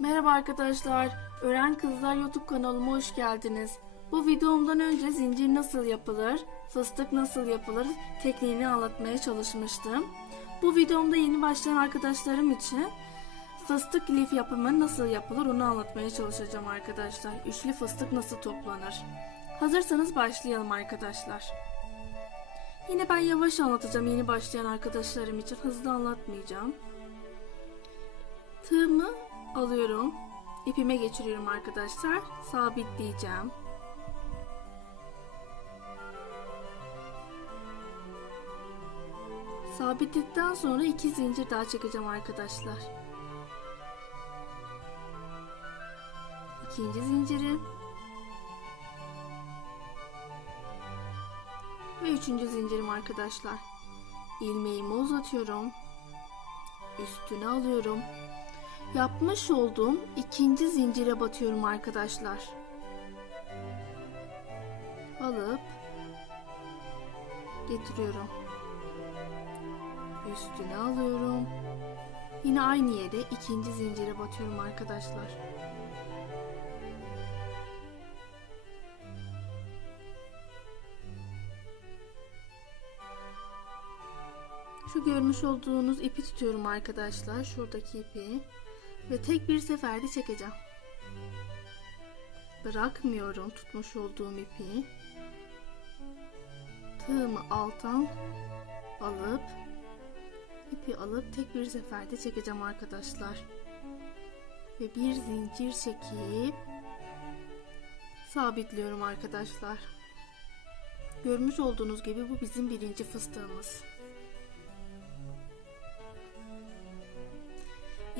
Merhaba arkadaşlar. Öğren Kızlar YouTube kanalıma hoş geldiniz. Bu videomdan önce zincir nasıl yapılır, fıstık nasıl yapılır tekniğini anlatmaya çalışmıştım. Bu videomda yeni başlayan arkadaşlarım için fıstık lif yapımı nasıl yapılır onu anlatmaya çalışacağım arkadaşlar. Üçlü fıstık nasıl toplanır? Hazırsanız başlayalım arkadaşlar. Yine ben yavaş anlatacağım yeni başlayan arkadaşlarım için hızlı anlatmayacağım. Tığımı alıyorum. ipime geçiriyorum arkadaşlar. Sabitleyeceğim. Sabitledikten sonra iki zincir daha çekeceğim arkadaşlar. İkinci zincirim. Ve üçüncü zincirim arkadaşlar. İlmeğimi uzatıyorum. Üstüne alıyorum. Yapmış olduğum ikinci zincire batıyorum arkadaşlar. Alıp getiriyorum. Üstüne alıyorum. Yine aynı yere ikinci zincire batıyorum arkadaşlar. Şu görmüş olduğunuz ipi tutuyorum arkadaşlar. Şuradaki ipi. Ve tek bir seferde çekeceğim. Bırakmıyorum tutmuş olduğum ipi. Tığımı alttan alıp ipi alıp tek bir seferde çekeceğim arkadaşlar. Ve bir zincir çekip sabitliyorum arkadaşlar. Görmüş olduğunuz gibi bu bizim birinci fıstığımız.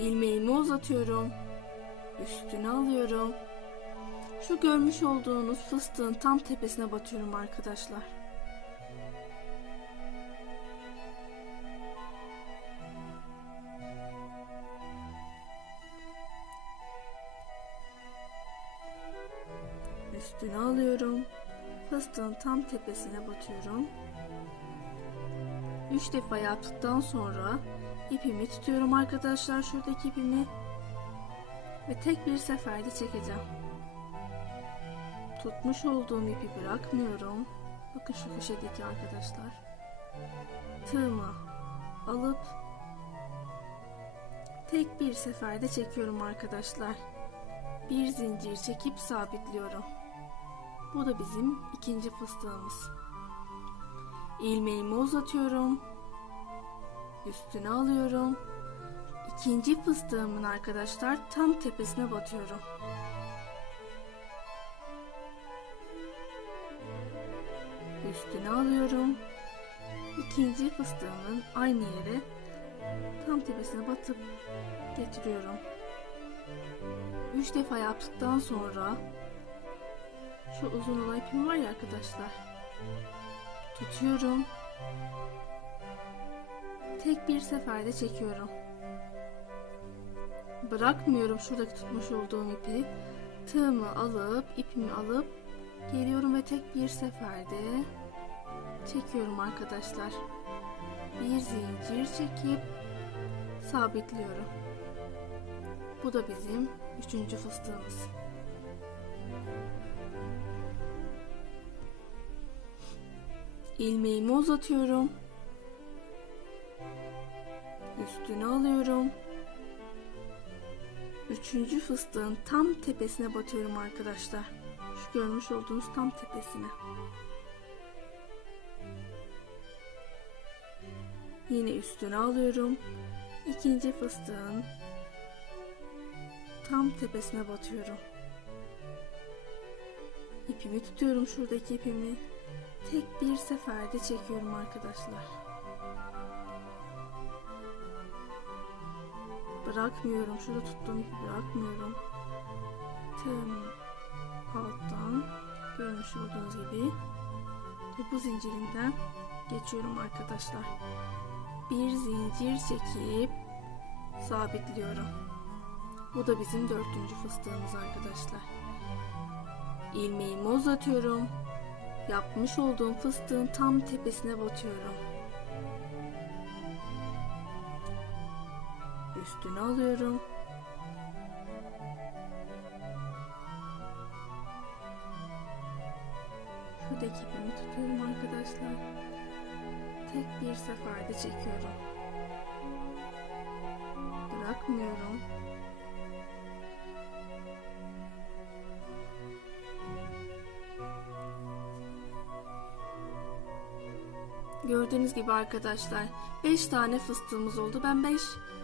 İlmeğimi uzatıyorum. Üstüne alıyorum. Şu görmüş olduğunuz fıstığın tam tepesine batıyorum arkadaşlar. Üstüne alıyorum. Fıstığın tam tepesine batıyorum. 3 defa yaptıktan sonra ipimi tutuyorum arkadaşlar şuradaki ipimi ve tek bir seferde çekeceğim. Tutmuş olduğum ipi bırakmıyorum. Bakın şu köşedeki arkadaşlar. Tığımı alıp tek bir seferde çekiyorum arkadaşlar. Bir zincir çekip sabitliyorum. Bu da bizim ikinci fıstığımız. İlmeğimi uzatıyorum. Üstüne alıyorum. İkinci fıstığımın arkadaşlar tam tepesine batıyorum. Üstüne alıyorum. İkinci fıstığımın aynı yere tam tepesine batıp getiriyorum. Üç defa yaptıktan sonra şu uzun olan ipim var ya arkadaşlar. Tutuyorum. Tek bir seferde çekiyorum. Bırakmıyorum şuradaki tutmuş olduğum ipi. Tığımı alıp, ipimi alıp geliyorum ve tek bir seferde çekiyorum arkadaşlar. Bir zincir çekip sabitliyorum. Bu da bizim üçüncü fıstığımız. İlmeğimi uzatıyorum. Üstüne alıyorum. Üçüncü fıstığın tam tepesine batıyorum arkadaşlar. Şu görmüş olduğunuz tam tepesine. Yine üstüne alıyorum. İkinci fıstığın tam tepesine batıyorum. İpimi tutuyorum şuradaki ipimi. Tek bir seferde çekiyorum arkadaşlar. Bırakmıyorum. Şurada tuttuğum ipi bırakmıyorum. Tığım alttan görmüş olduğunuz gibi bu zincirimden geçiyorum arkadaşlar. Bir zincir çekip sabitliyorum. Bu da bizim dördüncü fıstığımız arkadaşlar. İlmeğimi uzatıyorum. Yapmış olduğum fıstığın tam tepesine batıyorum. üstüne alıyorum. Şuradaki ipimi tutuyorum arkadaşlar. Tek bir seferde çekiyorum. Bırakmıyorum. Gördüğünüz gibi arkadaşlar 5 tane fıstığımız oldu. Ben 5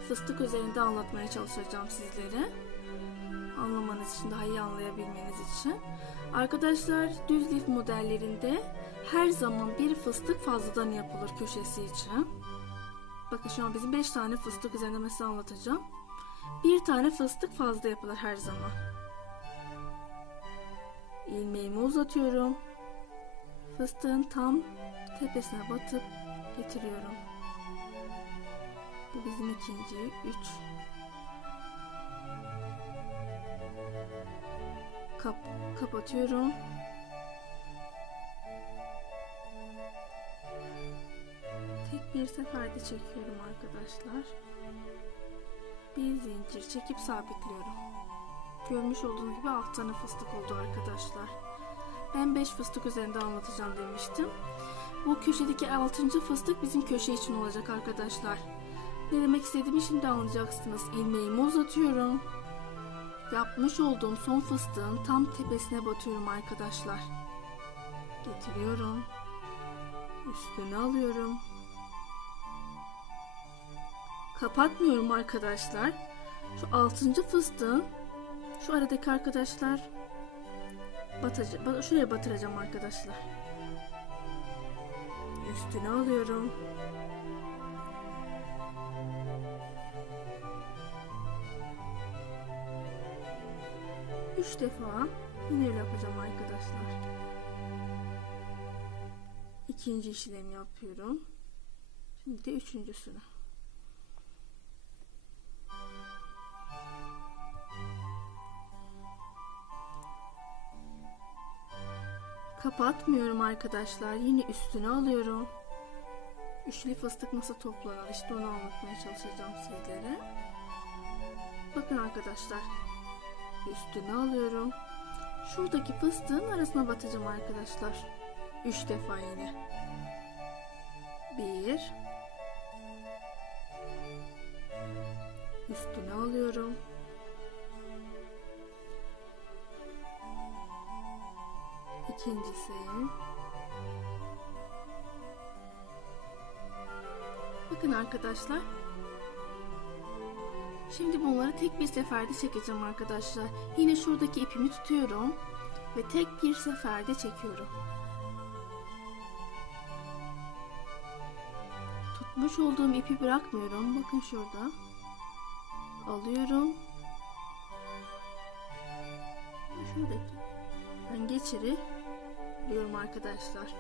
fıstık üzerinde anlatmaya çalışacağım sizlere. Anlamanız için, daha iyi anlayabilmeniz için. Arkadaşlar düz lif modellerinde her zaman bir fıstık fazladan yapılır köşesi için. Bakın şu an bizim 5 tane fıstık üzerinde mesela anlatacağım. Bir tane fıstık fazla yapılır her zaman. İlmeğimi uzatıyorum. Fıstığın tam tepesine batıp getiriyorum. Bu bizim ikinci, üç. Kap kapatıyorum. Tek bir seferde çekiyorum arkadaşlar. Bir zincir çekip sabitliyorum. Görmüş olduğunuz gibi alt tane fıstık oldu arkadaşlar. Ben 5 fıstık üzerinde anlatacağım demiştim. Bu köşedeki 6. fıstık bizim köşe için olacak arkadaşlar. Ne demek istediğimi şimdi anlayacaksınız. İlmeğimi uzatıyorum. Yapmış olduğum son fıstığın tam tepesine batıyorum arkadaşlar. Getiriyorum. Üstüne alıyorum. Kapatmıyorum arkadaşlar. Şu 6. fıstığın şu aradaki arkadaşlar batacak. Şuraya batıracağım arkadaşlar. Üstüne alıyorum. Üç defa yine yapacağım arkadaşlar. İkinci işlemi yapıyorum. Şimdi de üçüncüsünü. Kapatmıyorum arkadaşlar. Yine üstüne alıyorum. Üçlü fıstık nasıl toplanır işte onu anlatmaya çalışacağım sizlere. Bakın arkadaşlar. Üstüne alıyorum. Şuradaki fıstığın arasına batacağım arkadaşlar. Üç defa yine. Bir. Üstüne alıyorum. İkincisi. Bakın arkadaşlar. Şimdi bunları tek bir seferde çekeceğim arkadaşlar. Yine şuradaki ipimi tutuyorum ve tek bir seferde çekiyorum. Tutmuş olduğum ipi bırakmıyorum. Bakın şurada. Alıyorum. Şuradaki. Ben geçiri diyorum arkadaşlar.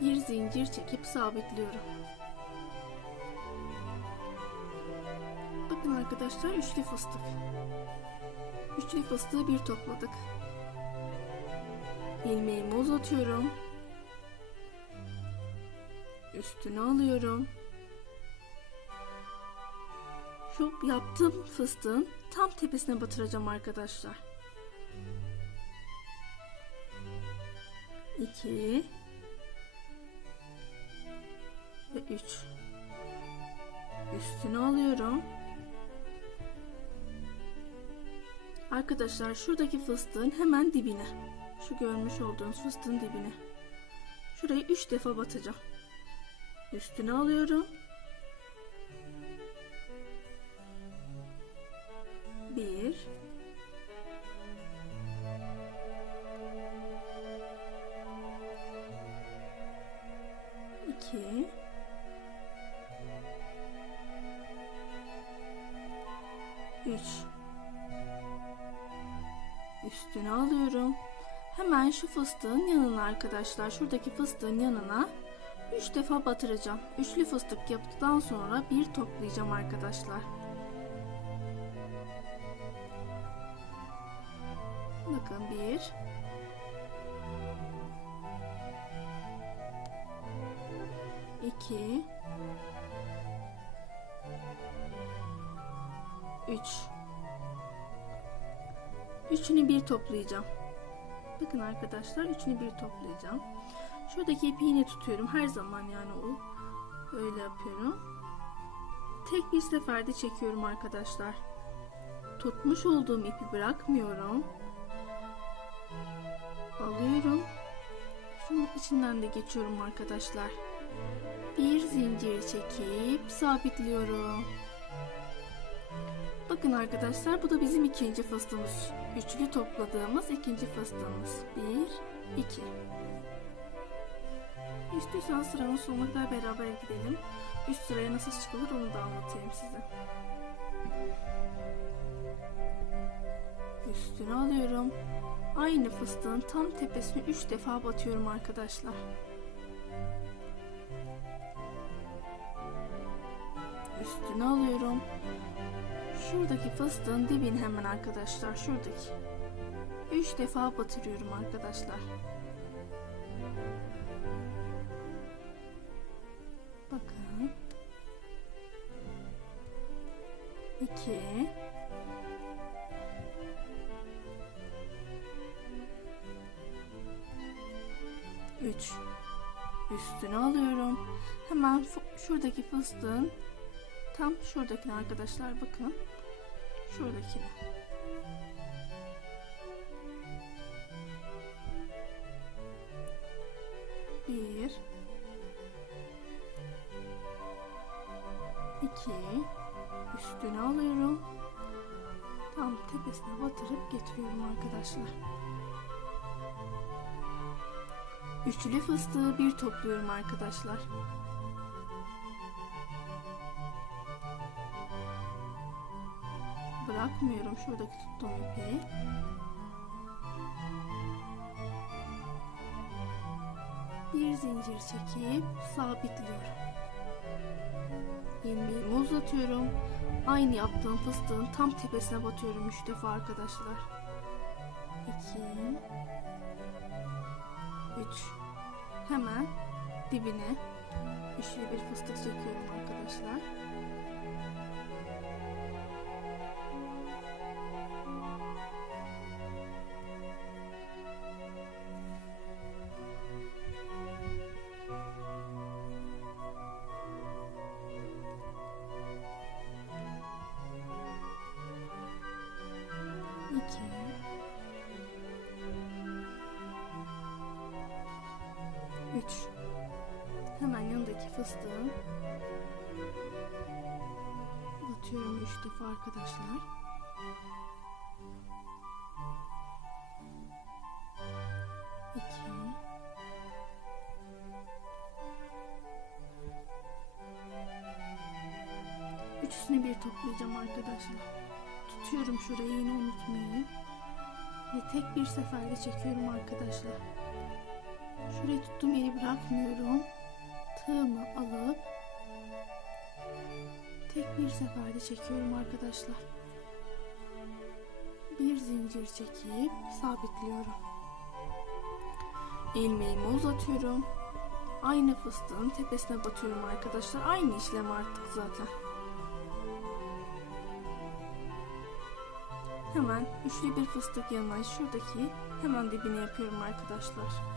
Bir zincir çekip sabitliyorum. Bakın arkadaşlar üçlü fıstık. Üçlü fıstığı bir topladık. İlmeğimi uzatıyorum. Üstüne alıyorum. Şu yaptığım fıstığın tam tepesine batıracağım arkadaşlar. 2 ve 3 üstüne alıyorum. Arkadaşlar şuradaki fıstığın hemen dibine. Şu görmüş olduğunuz fıstığın dibine. Şurayı 3 defa batacağım. Üstüne alıyorum fıstığın yanına arkadaşlar. Şuradaki fıstığın yanına 3 defa batıracağım. Üçlü fıstık yaptıktan sonra bir toplayacağım arkadaşlar. Bakın bir. 2 3 Üçünü bir toplayacağım. Bakın arkadaşlar üçünü bir toplayacağım. Şuradaki ipi yine tutuyorum. Her zaman yani o öyle yapıyorum. Tek bir seferde çekiyorum arkadaşlar. Tutmuş olduğum ipi bırakmıyorum. Alıyorum. Şunun içinden de geçiyorum arkadaşlar. Bir zincir çekip sabitliyorum. Bakın arkadaşlar bu da bizim ikinci fıstığımız. Üçlü topladığımız ikinci fıstığımız. Bir, iki. İstiyorsanız sıranın sonuna kadar beraber gidelim. Üst sıraya nasıl çıkılır onu da anlatayım size. Üstüne alıyorum. Aynı fıstığın tam tepesine 3 defa batıyorum arkadaşlar. Üstüne alıyorum. Şuradaki fıstığın dibini hemen arkadaşlar şuradaki. 3 defa batırıyorum arkadaşlar. Bakın. 2 3 Üstüne alıyorum. Hemen şuradaki fıstığın tam şuradakine arkadaşlar bakın. Şuradakine. Bir. iki, Üstüne alıyorum. Tam tepesine batırıp getiriyorum arkadaşlar. Üçlü fıstığı bir topluyorum arkadaşlar. Bırakmıyorum şuradaki tuttuğum ipi. Bir zincir çekip sabitliyorum. İlmeğimi uzatıyorum. Aynı yaptığım fıstığın tam tepesine batıyorum üç defa arkadaşlar. 2 3 Hemen dibine üçlü bir fıstık çekiyorum arkadaşlar. 3. Hemen yanındaki fıstığın batıyorum 3 defa arkadaşlar. İki. Üçüsünü bir toplayacağım arkadaşlar. Tutuyorum şurayı yine unutmayın. Ve tek bir seferde çekiyorum arkadaşlar. Şurayı tuttuğum yeri bırakmıyorum. Tığımı alıp tek bir seferde çekiyorum arkadaşlar. Bir zincir çekip sabitliyorum. İlmeğimi uzatıyorum. Aynı fıstığın tepesine batıyorum arkadaşlar. Aynı işlem artık zaten. Hemen üçlü bir fıstık yanına şuradaki hemen dibine yapıyorum arkadaşlar.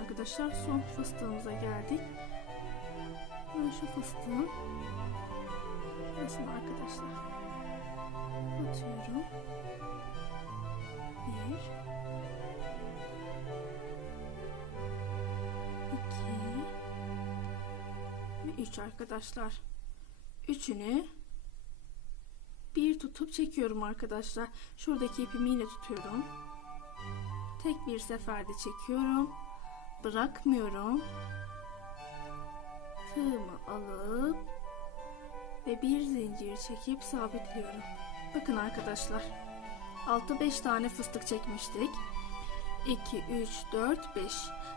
Arkadaşlar son fıstığımıza geldik. Ben şu fıstığın şurasını arkadaşlar batıyorum. Bir, iki ve üç arkadaşlar. Üçünü bir tutup çekiyorum arkadaşlar. Şuradaki ipimi yine tutuyorum. Tek bir seferde çekiyorum. Bırakmıyorum. Tığımı alıp ve bir zincir çekip sabitliyorum. Bakın arkadaşlar. Altta 5 tane fıstık çekmiştik. 2, 3, 4, 5.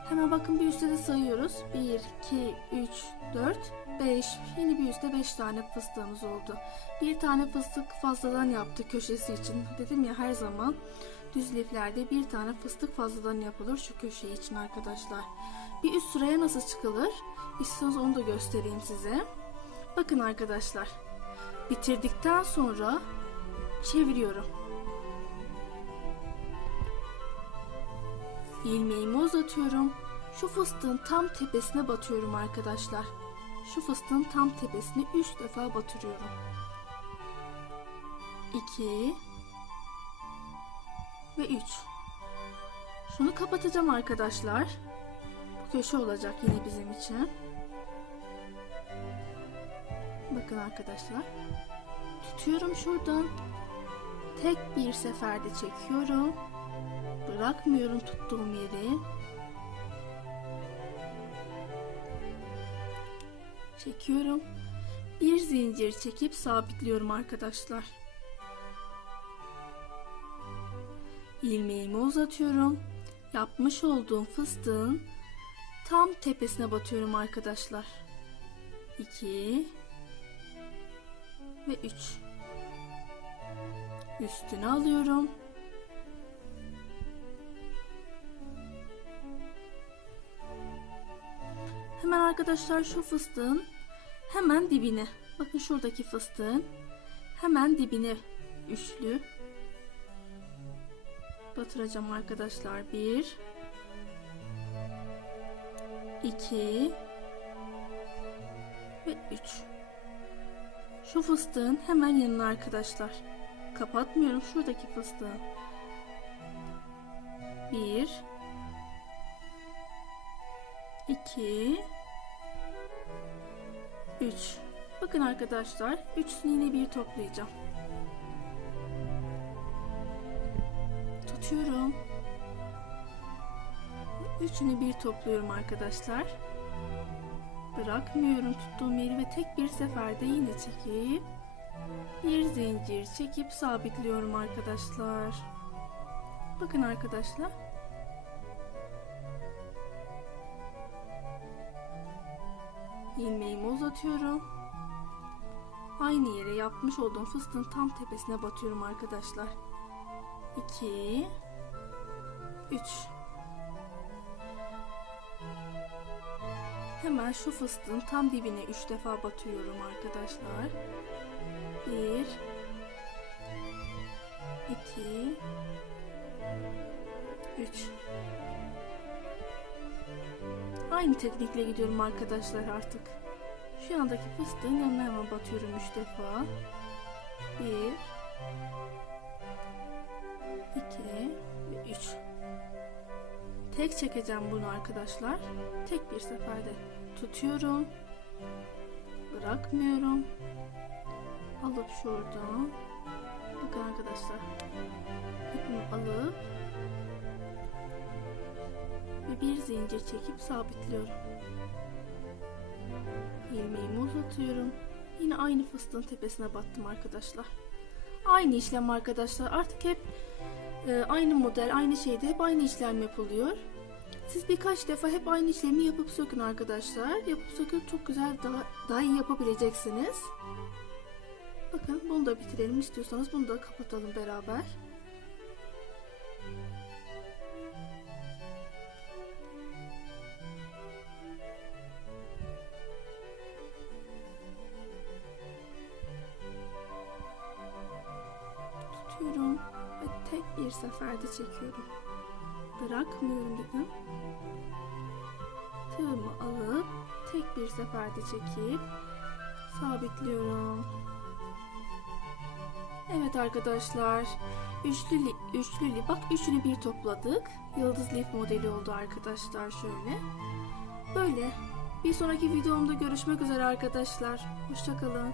Hemen bakın bir üstte de sayıyoruz. 1, 2, 3, 4, 5. Yine bir üstte 5 tane fıstığımız oldu. Bir tane fıstık fazladan yaptık köşesi için. Dedim ya her zaman Düz liflerde bir tane fıstık fazladan yapılır şu köşe için arkadaşlar. Bir üst sıraya nasıl çıkılır? İstiyorsanız onu da göstereyim size. Bakın arkadaşlar. Bitirdikten sonra çeviriyorum. İlmeğimi uzatıyorum. Şu fıstığın tam tepesine batıyorum arkadaşlar. Şu fıstığın tam tepesine 3 defa batırıyorum. 2 ve 3. Şunu kapatacağım arkadaşlar. Bu köşe olacak yine bizim için. Bakın arkadaşlar. Tutuyorum şuradan. Tek bir seferde çekiyorum. Bırakmıyorum tuttuğum yeri. Çekiyorum. Bir zincir çekip sabitliyorum arkadaşlar. İlmeğimi uzatıyorum. Yapmış olduğum fıstığın tam tepesine batıyorum arkadaşlar. 2 ve 3. Üstüne alıyorum. Hemen arkadaşlar şu fıstığın hemen dibine. Bakın şuradaki fıstığın hemen dibine üçlü batıracağım arkadaşlar. 1 2 ve 3 Şu fıstığın hemen yanına arkadaşlar. Kapatmıyorum şuradaki fıstığın. 1 2 3 Bakın arkadaşlar üçünü yine bir toplayacağım. Tutuyorum. Üçünü bir topluyorum arkadaşlar. Bırakmıyorum tuttuğum yeri ve tek bir seferde yine çekip bir zincir çekip sabitliyorum arkadaşlar. Bakın arkadaşlar. ilmeğimi uzatıyorum. Aynı yere yapmış olduğum fıstığın tam tepesine batıyorum arkadaşlar. 2 3 Hemen şu fıstığın tam dibine 3 defa batıyorum arkadaşlar. 1 2 3 Aynı teknikle gidiyorum arkadaşlar artık. Şu andaki fıstığın yanına hemen batıyorum 3 defa. 1 2 ve 3 Tek çekeceğim bunu arkadaşlar. Tek bir seferde tutuyorum. Bırakmıyorum. Alıp şuradan. Bakın arkadaşlar. İpimi alıp ve bir zincir çekip sabitliyorum. İlmeğimi uzatıyorum. Yine aynı fıstığın tepesine battım arkadaşlar. Aynı işlem arkadaşlar. Artık hep e, aynı model, aynı şeyde hep aynı işlem yapılıyor. Siz birkaç defa hep aynı işlemi yapıp sökün arkadaşlar. Yapıp söküp çok güzel daha, daha iyi yapabileceksiniz. Bakın bunu da bitirelim istiyorsanız bunu da kapatalım beraber. Bir seferde çekiyorum. Bırakmıyorum dedim. Tığımı alıp tek bir seferde çekip sabitliyorum. Evet arkadaşlar. Üçlü, li- üçlü li- bak üçünü bir topladık. Yıldız lif modeli oldu arkadaşlar şöyle. Böyle. Bir sonraki videomda görüşmek üzere arkadaşlar. Hoşçakalın.